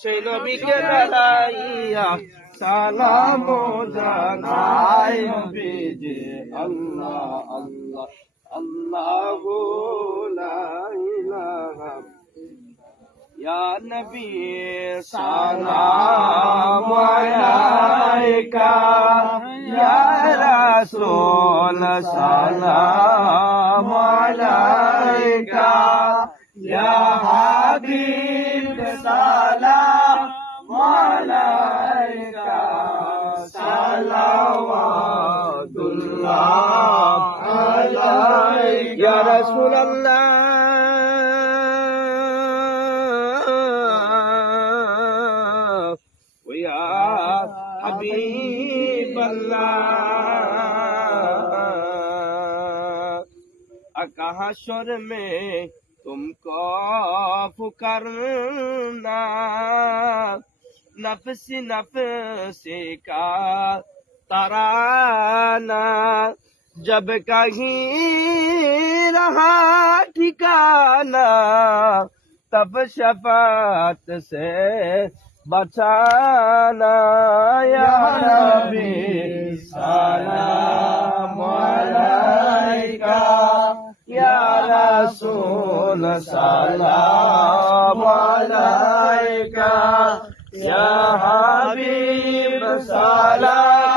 সেই নবীকে বেড়াইয়া সালাম জানাই নবীজি আল্লাহ আল্লাহ আল্লাহু লা ইলাহা ইয়া নবী সালাম আলাইকা ইয়া রাসূল সালাম আলাইকা ইয়া হাবিব সালাম আলাইকা সালাওয়াতুল্লাহ আলাইকা ইয়া রাসূলুল্লাহ ইয়া হাবিবাল্লাহ कहाँ शोर में तुमको पुकारना नफ्सी नफ्सी का तराना जब कहीं रहा ठिकाना तब शफात से बचाना या नबी सलाम अलैका या रसूल सलाम अलैका या हबीब सलाम